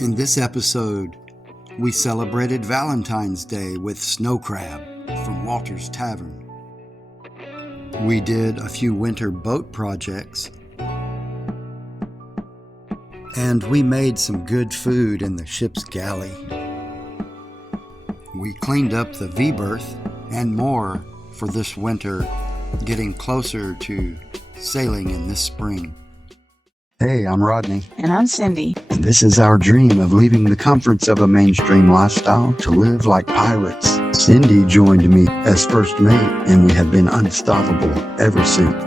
In this episode, we celebrated Valentine's Day with snow crab from Walter's Tavern. We did a few winter boat projects, and we made some good food in the ship's galley. We cleaned up the V-berth and more for this winter, getting closer to sailing in this spring. Hey, I'm Rodney. And I'm Cyndi. And this is our dream of leaving the comforts of a mainstream lifestyle to live like pirates. Cyndi joined me as first mate, and we have been unstoppable ever since.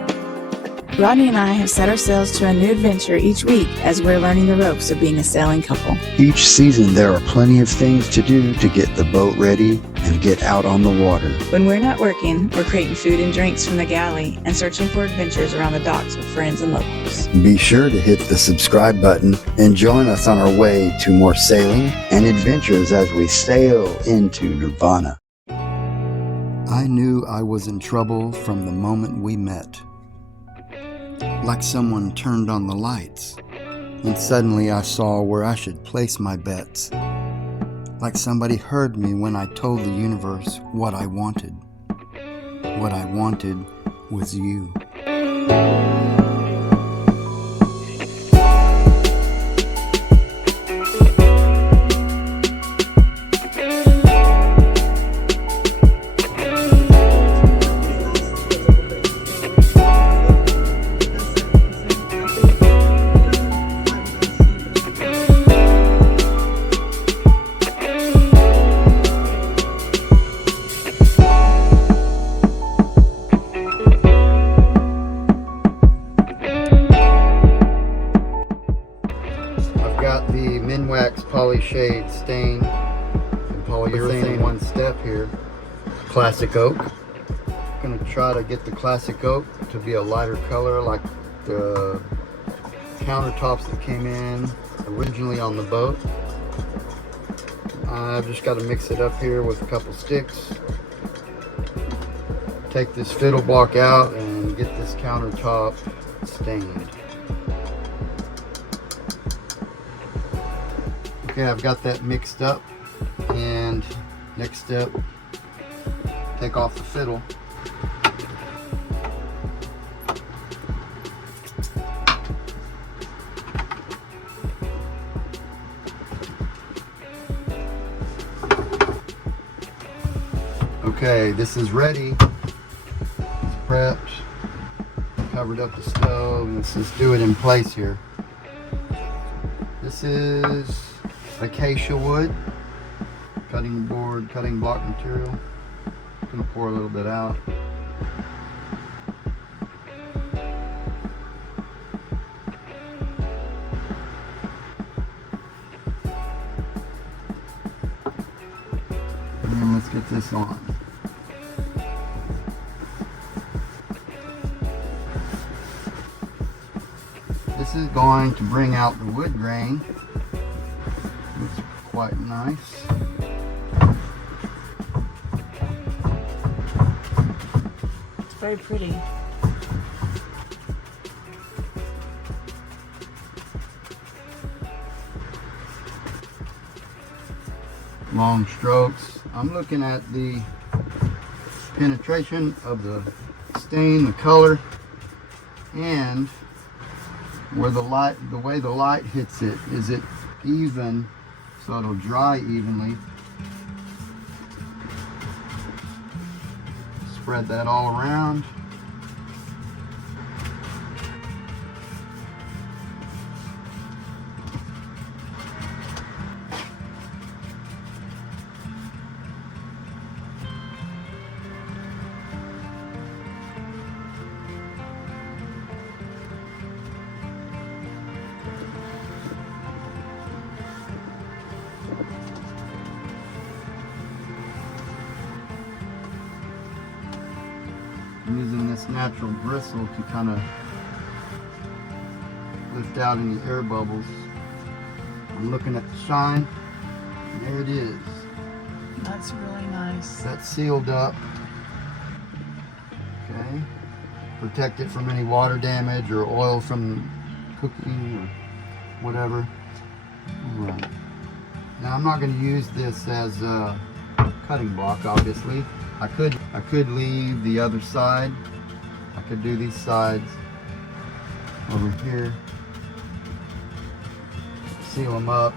Rodney and I have set our sails to a new adventure each week as we're learning the ropes of being a sailing couple. Each season there are plenty of things to do to get the boat ready and get out on the water. When we're not working, we're creating food and drinks from the galley and searching for adventures around the docks with friends and locals. Be sure to hit the subscribe button and join us on our way to more sailing and adventures as we sail into Nirvana. I knew I was in trouble from the moment we met. Like someone turned on the lights, and suddenly I saw where I should place my bets. Like somebody heard me when I told the universe what I wanted. What I wanted was you. The Minwax Polyshade stain and polyurethane one step here. Classic oak. I'm going to try to get the classic oak to be a lighter color like the countertops that came in originally on the boat. I've just got to mix it up here with a couple sticks. Take this fiddle block out and get this countertop stained. Okay, I've got that mixed up, and next step, take off the fiddle. Okay, this is ready. It's prepped, covered up the stove, and let's just do it in place here. This is acacia wood, cutting board, cutting block material. I'm gonna pour a little bit out. And then let's get this on. This is going to bring out the wood grain. Looks quite nice. It's very pretty. Long strokes. I'm looking at the penetration of the stain, the color, and where the way the light hits it. Is it even? So it'll dry evenly. Spread that all around. I'm using this natural bristle to kind of lift out any air bubbles. I'm looking at the shine, and there it is. That's really nice. That's sealed up. Okay. Protect it from any water damage or oil from cooking or whatever. All right. Now I'm not going to use this as a cutting block, obviously. I could leave the other side. I could do these sides over here, seal them up.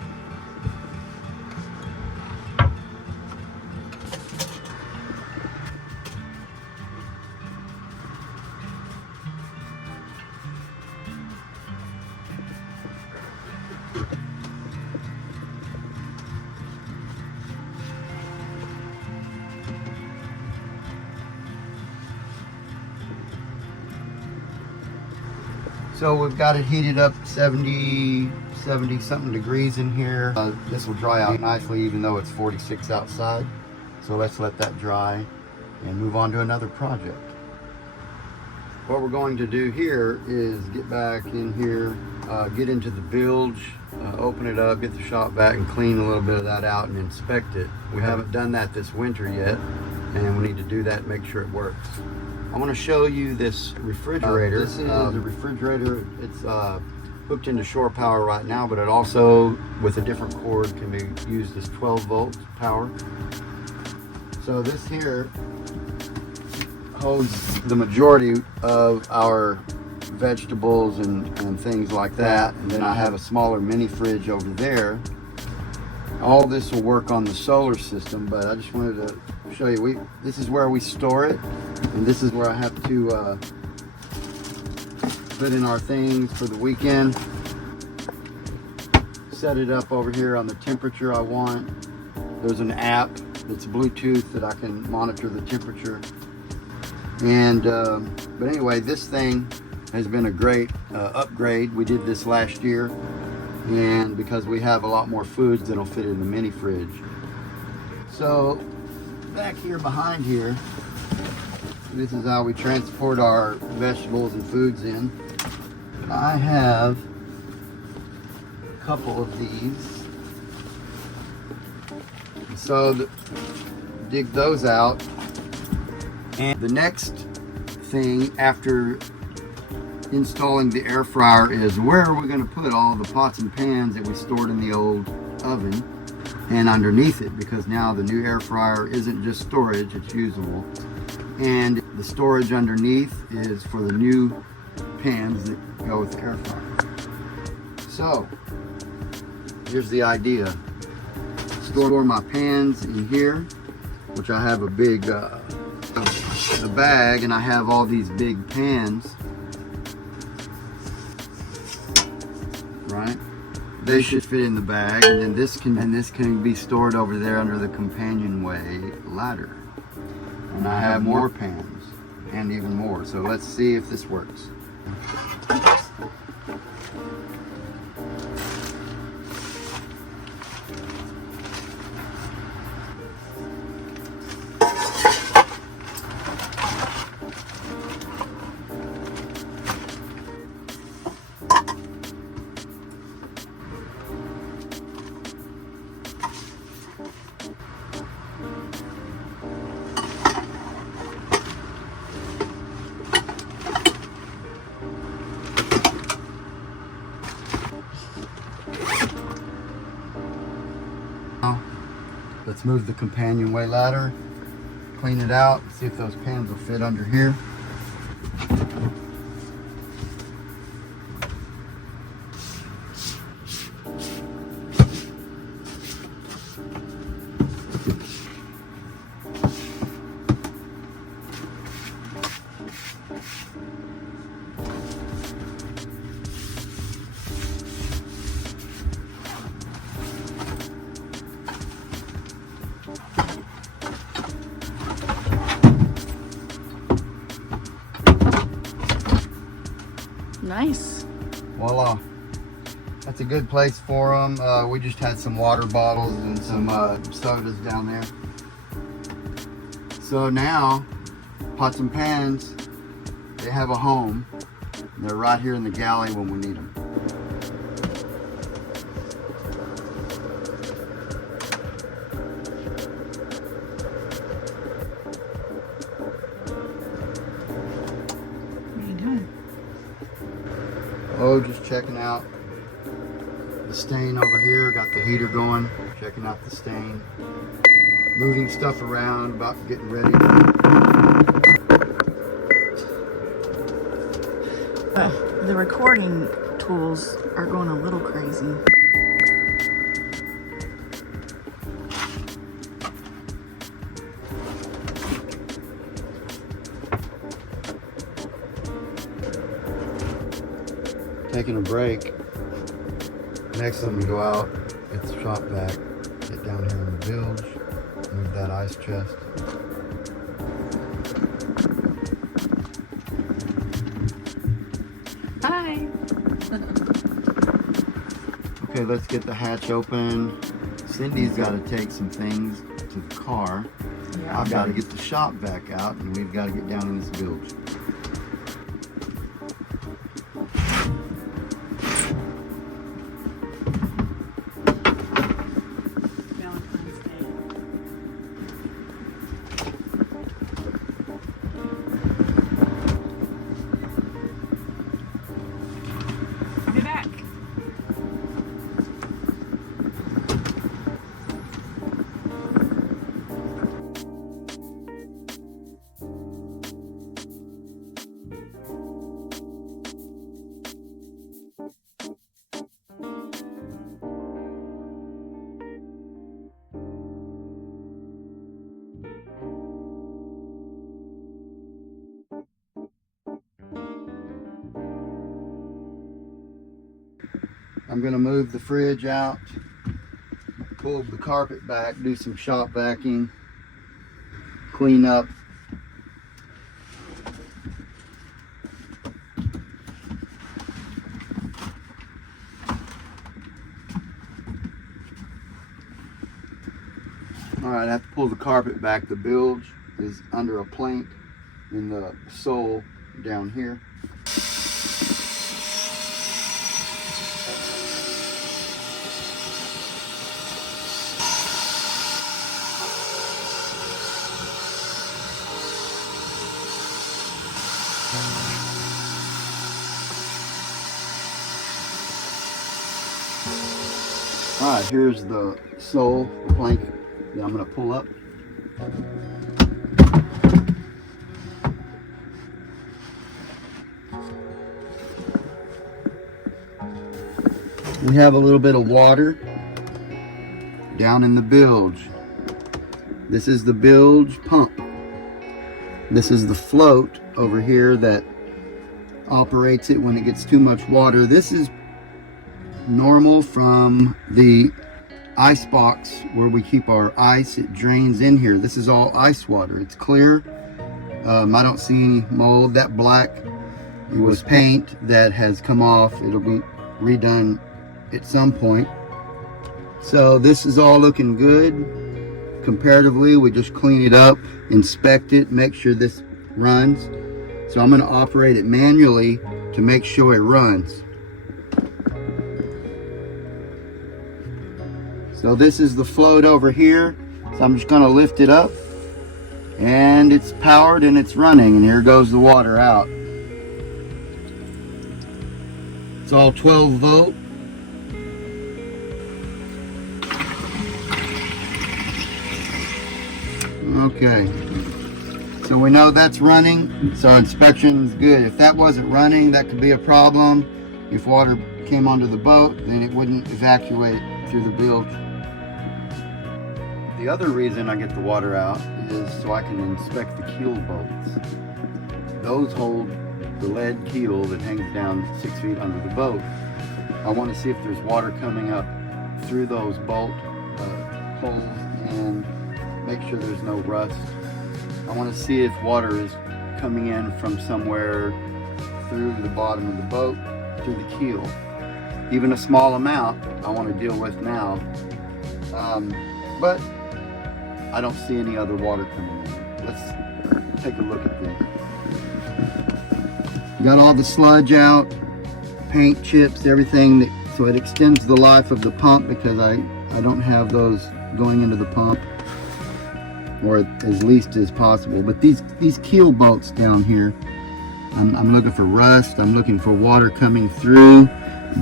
So we've got it heated up 70 something degrees in here. This will dry out nicely even though it's 46 outside. So let's let that dry and move on to another project. What we're going to do here is get back in here, get into the bilge, open it up, get the shop vac and clean a little bit of that out and inspect it. We haven't done that this winter yet, and we need to do that and make sure it works. I want to show you this refrigerator. This is the refrigerator. It's hooked into shore power right now, but it also, with a different cord, can be used as 12 volt power. So this here holds the majority of our vegetables and things like that. And then I have a smaller mini fridge over there. All this will work on the solar system, but I just wanted to show you, this is where we store it, and this is where I have to put in our things for the weekend. Set it up over here on the temperature I want. There's an app that's Bluetooth that I can monitor the temperature. And but anyway, this thing has been a great upgrade. We did this last year, and because we have a lot more foods that'll fit in the mini fridge. So back here behind here, this is how we transport our vegetables and foods in. I have a couple of these. So dig those out. And the next thing after installing the air fryer is, where are we going to put all the pots and pans that we stored in the old oven and underneath it, because now the new air fryer isn't just storage, it's usable. And the storage underneath is for the new pans that go with the air fryer. So here's the idea. Store my pans in here, which I have a big a bag, and I have all these big pans, right? They should fit in the bag, and then this can be stored over there under the companionway ladder. And I have more pans and even more. So let's see if this works. Let's move the companionway ladder, clean it out, see if those pans will fit under here. Nice. Voila. That's a good place for them. We just had some water bottles and some sodas down there. So now, pots and pans, they have a home. They're right here in the galley when we need them. Oh, just checking out the stain over here, got the heater going, checking out the stain, moving stuff around, about getting ready. The recording tools are going a little crazy. Taking a break. Next, let me go out, get the shop vac, get down here in the bilge, move that ice chest. Hi. Okay, let's get the hatch open. Cindy's got to take some things to the car. Yeah. I've got to get the shop vac out, and we've got to get down in this bilge. Valentine's Day. I'll be back. I'm going to move the fridge out, pull the carpet back, do some shop vacuuming, clean up. Alright, I have to pull the carpet back. The bilge is under a plank in the sole down here. Alright, here's the sole plank that I'm going to pull up. We have a little bit of water down in the bilge. This is the bilge pump. This is the float over here that operates it when it gets too much water. This is normal from the ice box where we keep our ice. It drains in here. This is all ice water. It's clear. I don't see any mold. That black, it was paint that has come off. It'll be redone at some point. So this is all looking good. Comparatively, we just clean it up, inspect it, make sure this runs. So I'm going to operate it manually to make sure it runs. So this is the float over here. So I'm just going to lift it up, and it's powered and it's running, and here goes the water out. It's all 12 volt. Okay, so we know that's running, so inspection is good. If that wasn't running, that could be a problem. If water came onto the boat, then it wouldn't evacuate through the bilge. The other reason I get the water out is so I can inspect the keel bolts. Those hold the lead keel that hangs down 6 feet under the boat. I want to see if there's water coming up through those bolt holes and make sure there's no rust. I want to see if water is coming in from somewhere through the bottom of the boat through the keel. Even a small amount I want to deal with now, but I don't see any other water coming in. Let's take a look at this. Got all the sludge out, paint chips, everything, so it extends the life of the pump, because I don't have those going into the pump, or as least as possible. But these keel bolts down here, I'm looking for rust. I'm looking for water coming through,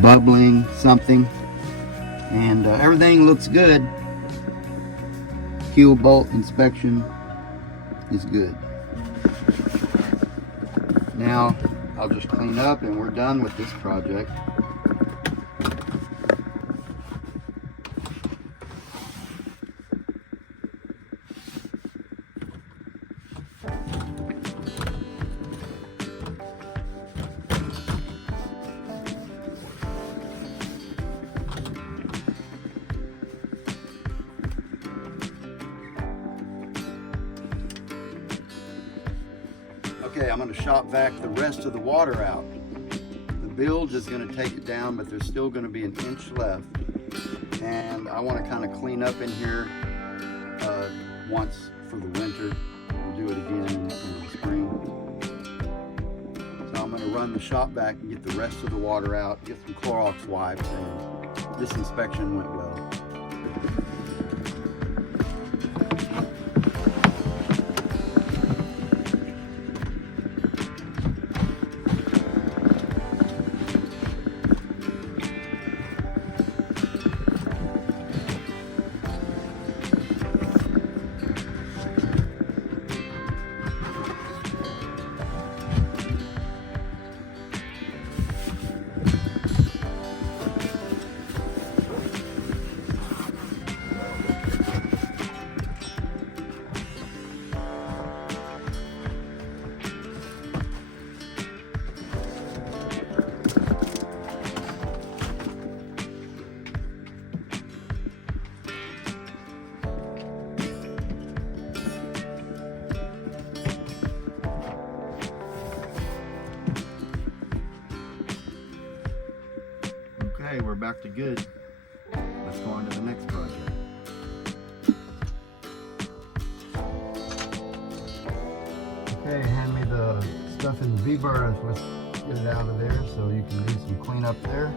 bubbling, something. And everything looks good. Keel bolt inspection is good. Now I'll just clean up and we're done with this project. Okay, I'm going to shop vac the rest of the water out. The bilge is going to take it down, but there's still going to be an inch left. And I want to kind of clean up in here once for the winter. We'll do it again in the spring. So I'm going to run the shop vac and get the rest of the water out, get some Clorox wipes, and this inspection went well. Okay, we're back to good. Let's go on to the next project. Okay, hand me the stuff in the V-bar. Let's get it out of there so you can do some cleanup there.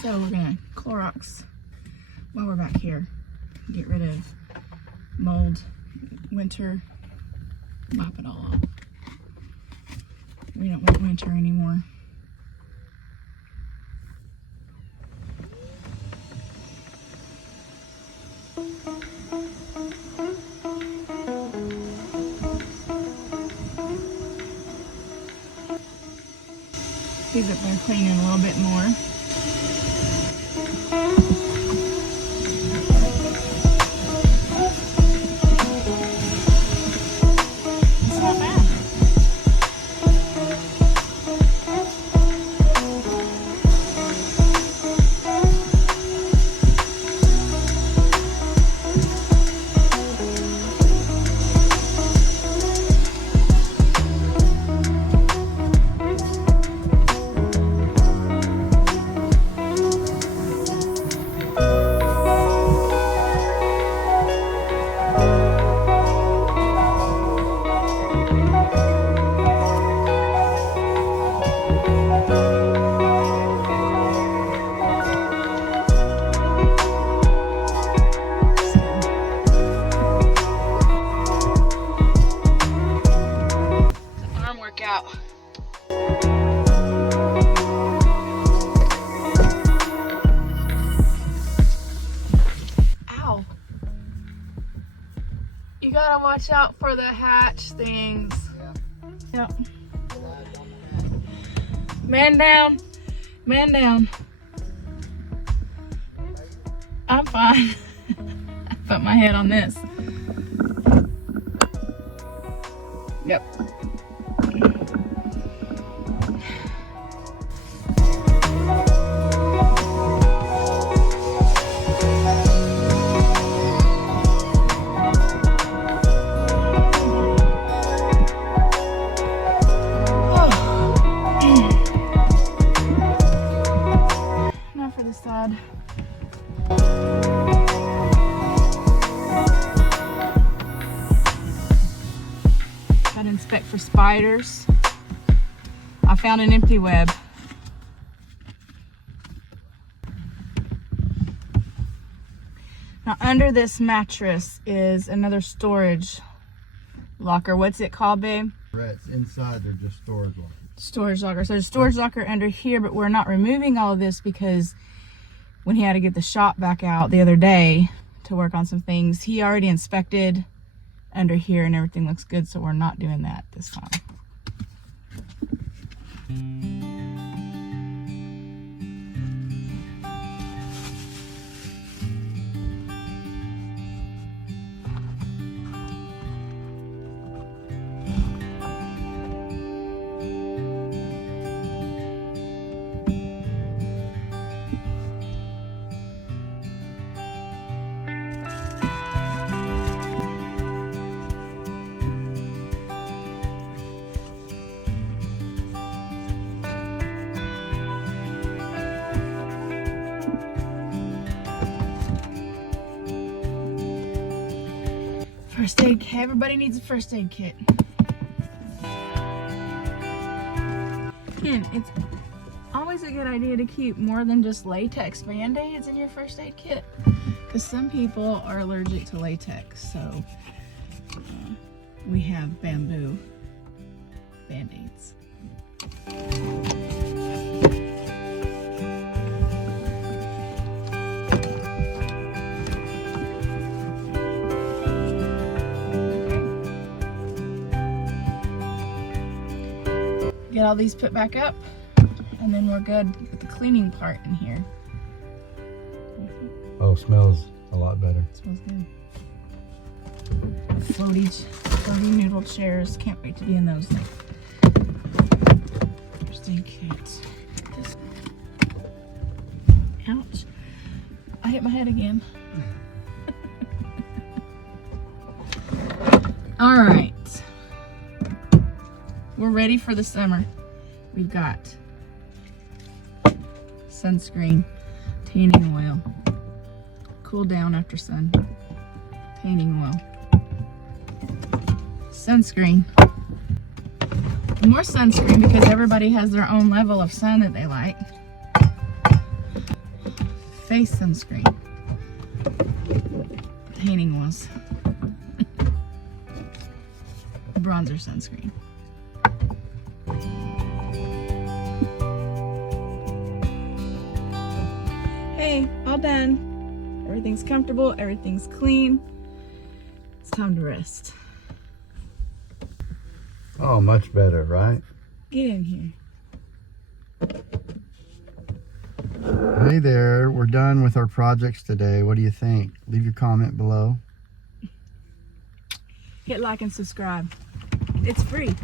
So we're gonna Clorox while we're back here. Get rid of mold, winter, mop it all off. We don't want winter anymore. He's up there cleaning a little bit more. You gotta watch out for the hatch things. Yep. Man down. Man down. I'm fine. I put my head on this. Yep. Now for the side. Gotta inspect for spiders. I found an empty web. Now under this mattress is another storage locker. What's it called, babe? Rats inside, they're just storage lockers. Storage locker. So there's a storage locker under here, but we're not removing all of this because when he had to get the shop back out the other day to work on some things, he already inspected under here and everything looks good, so we're not doing that this time. First aid kit. Everybody needs a first aid kit. Again, it's always a good idea to keep more than just latex band-aids in your first aid kit, because some people are allergic to latex. So we have bamboo band-aids. Get all these put back up, and then we're good with the cleaning part in here. Oh, smells a lot better. It smells good. Floaty noodle chairs. Can't wait to be in those. First aid kit. Ouch. I hit my head again. All right. We're ready for the summer. We've got sunscreen, tanning oil, cool down after sun, tanning oil, sunscreen, more sunscreen because everybody has their own level of sun that they like, face sunscreen, tanning oils, bronzer sunscreen. Hey, all done. Everything's comfortable, everything's clean. It's time to rest. Oh, much better, right? Get in here. Hey there, we're done with our projects today. What do you think? Leave your comment below. Hit like and subscribe. It's free.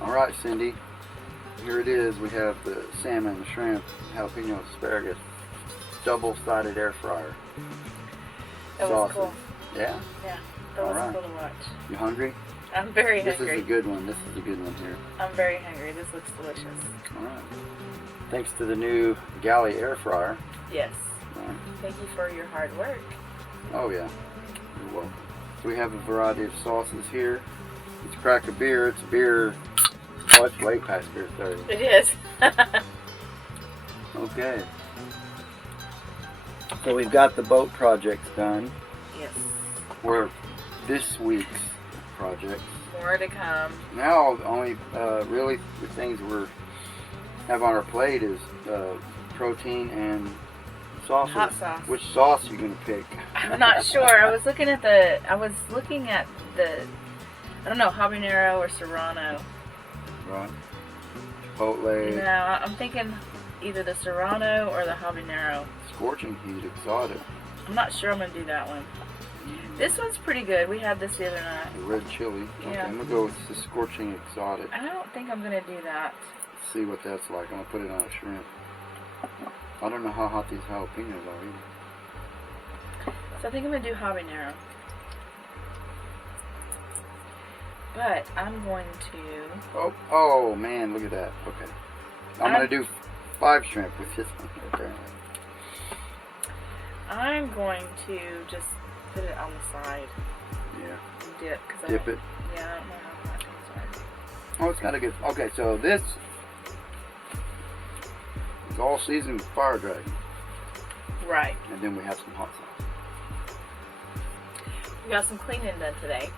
Alright, Cindy, here it is. We have the salmon, the shrimp, jalapeno asparagus, double-sided air fryer. That was cool. Yeah? Yeah, that was Alright. cool to watch. You hungry? I'm very This hungry. is a good one. This is a good one here. I'm very hungry. This looks delicious. Alright. Thanks to the new galley air fryer. Yes. Alright. Thank you for your hard work. Oh yeah. You're welcome. So we have a variety of sauces here. It's a crack of beer. It's beer. Oh, it's way past beer 30. It is. Okay. So we've got the boat projects done. Yes. We're this week's projects. More to come. Now, the only really the things we have on our plate is protein and sauce. Hot sauce. Which sauce are you gonna pick? I'm not sure. I was looking at the I don't know, habanero or serrano. Right. Chipotle. No, I'm thinking either the serrano or the habanero. Scorching heat exotic. I'm not sure I'm gonna do that one. This one's pretty good. We had this the other night. The red chili. Okay, Yeah. I'm gonna go with the scorching exotic. I don't think I'm gonna do that. See what that's like. I'm gonna put it on a shrimp. I don't know how hot these jalapenos are either. So I think I'm gonna do habanero. But I'm going to. Oh man, look at that. Okay. I'm gonna do 5 shrimp with this one here, apparently. I'm going to just put it on the side. Yeah. And dip. Cause Dip it. Yeah, I don't know how hot things Oh, it's got a good. Okay, so this is all seasoned with fire dragon, are. Right. and then we have some hot sauce. We got some cleaning done today.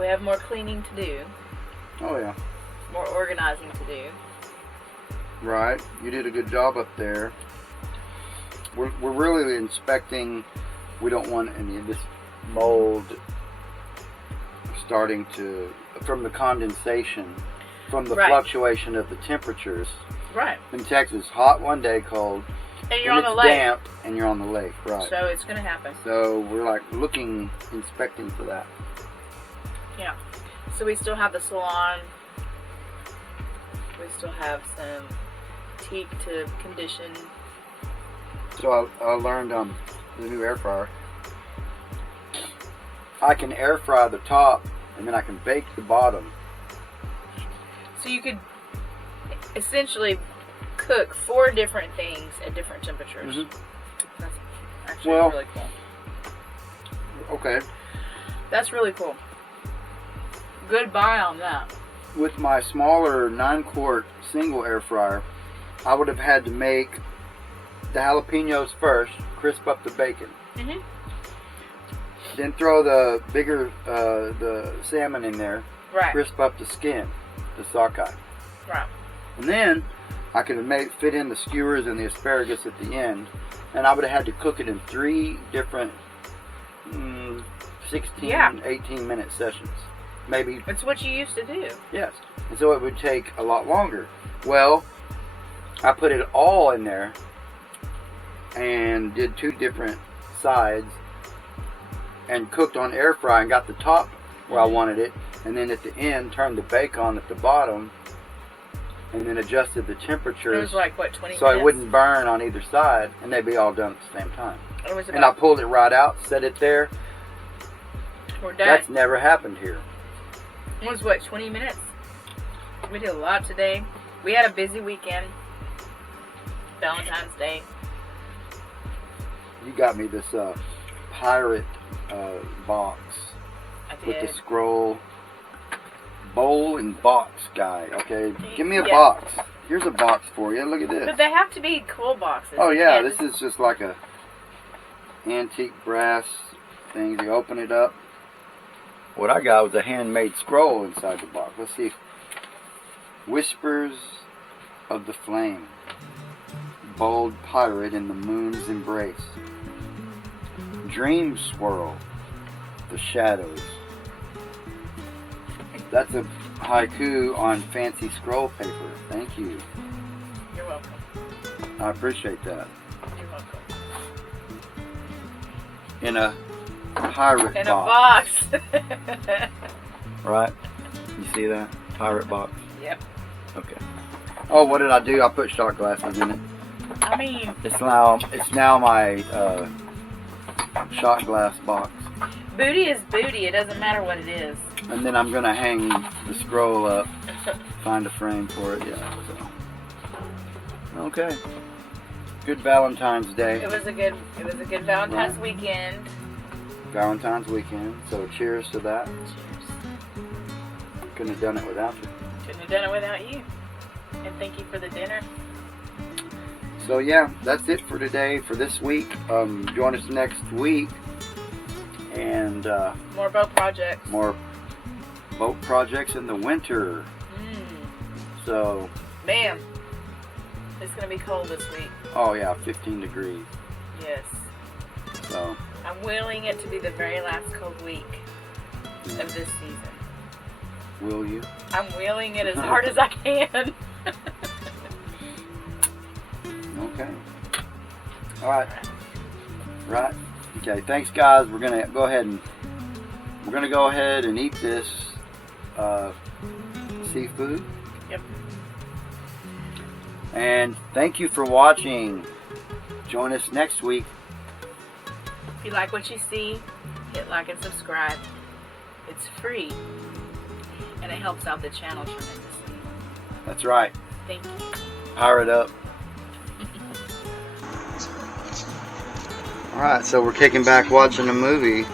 We have more cleaning to do. Oh yeah. More organizing to do. Right. You did a good job up there. We're really inspecting. We don't want any of this mold starting to, from the condensation, from the Right. fluctuation of the temperatures. Right. In Texas, hot one day, cold, And you're and on it's the lake. damp, and you're on the lake. Right. So it's gonna happen. So we're like looking, inspecting for that. Yeah. So we still have the salon. We still have some teak to condition. So I learned on the new air fryer, I can air fry the top, and then I can bake the bottom. So you could essentially cook 4 different things at different temperatures. That's actually Well- really cool. Okay. That's really cool. Good buy on that. With my smaller 9-quart single air fryer, I would have had to make the jalapenos first, crisp up the bacon, Mhm. then throw the bigger the salmon in there, Right. crisp up the skin, the sockeye, Right. and then I could have fit in the skewers and the asparagus at the end, and I would have had to cook it in 3 different 16, Yeah. 18-minute sessions. Maybe. It's what you used to do. Yes. And so it would take a lot longer. Well, I put it all in there and did 2 different sides and cooked on air fry and got the top where I wanted it, and then at the end turned the bake on at the bottom and then adjusted the It temperatures was like, what, 20 so minutes? it wouldn't burn on either side, and they'd be all done at the same time. It was And I about, pulled it right out, set it there. we're done. That's never happened here. It was, what, 20 minutes? We did a lot today. We had a busy weekend. Valentine's Day. You got me this pirate box I with the did. scroll bowl and box guy. Okay, give me a Yeah. box. Here's a box for you. Look at But this. they have to be cool boxes. Oh You yeah, can't this is just like a antique brass thing. You open it up. What I got was a handmade scroll inside the box. Let's see. Whispers of the Flame. Bold pirate in the moon's embrace. Dream swirl. The shadows. That's a haiku on fancy scroll paper. Thank you. You're welcome. I appreciate that. You're welcome. In a pirate In a box. box. Right? You see that? Pirate box. Yep. Okay. Oh, what did I do? I put shot glasses in it. I mean, It's now my shot glass box. Booty is booty. It doesn't matter what it is. And then I'm gonna hang the scroll up, find a frame for it. Yeah. So. Okay. Good Valentine's Day. It was a good Valentine's weekend. Valentine's weekend. So cheers to that. Cheers. Couldn't have done it without you. Couldn't have done it without you. And thank you for the dinner. So yeah, that's it for today, for this week. Join us next week. And more boat projects. More boat projects in the winter. So. Man, it's going to be cold this week. Oh yeah, 15 degrees. Yes. So. I'm willing it to be the very last cold week of this season. Will you? I'm wheeling it as hard as I can. Okay. All right. Right. Okay. Thanks, guys. We're gonna go ahead and eat this seafood. Yep. And thank you for watching. Join us next week. If you like what you see, hit like and subscribe. It's free. And it helps out the channel tremendously. That's right. Thank you. Power it up. Alright, so we're kicking back watching a movie.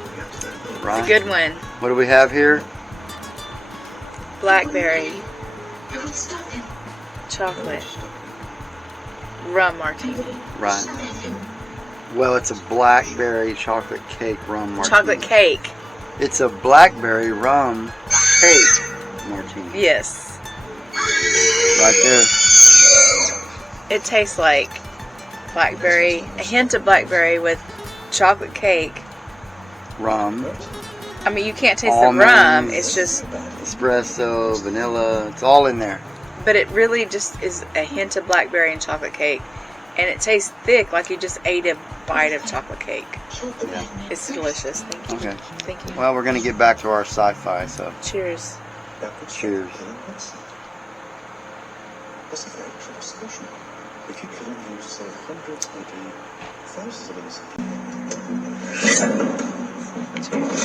Right? It's a good one. What do we have here? Blackberry. Chocolate. Rum martini. Right. Well, it's a blackberry chocolate cake rum martini. Chocolate cake. It's a blackberry rum cake martini. Yes. Right there. It tastes like blackberry, a hint of blackberry with chocolate cake. Rum. I mean, you can't taste Almonds, the rum. It's just espresso, vanilla. It's all in there. But it really just is a hint of blackberry and chocolate cake. And it tastes thick, like you just ate a bite of chocolate cake. Yeah. It's delicious. Thank you. Okay. Thank you. Well, we're going to get back to our sci-fi, so. Cheers. Cheers. That's a very clever solution. If you kill him, you save hundreds, maybe thousands of innocent people. Cheers.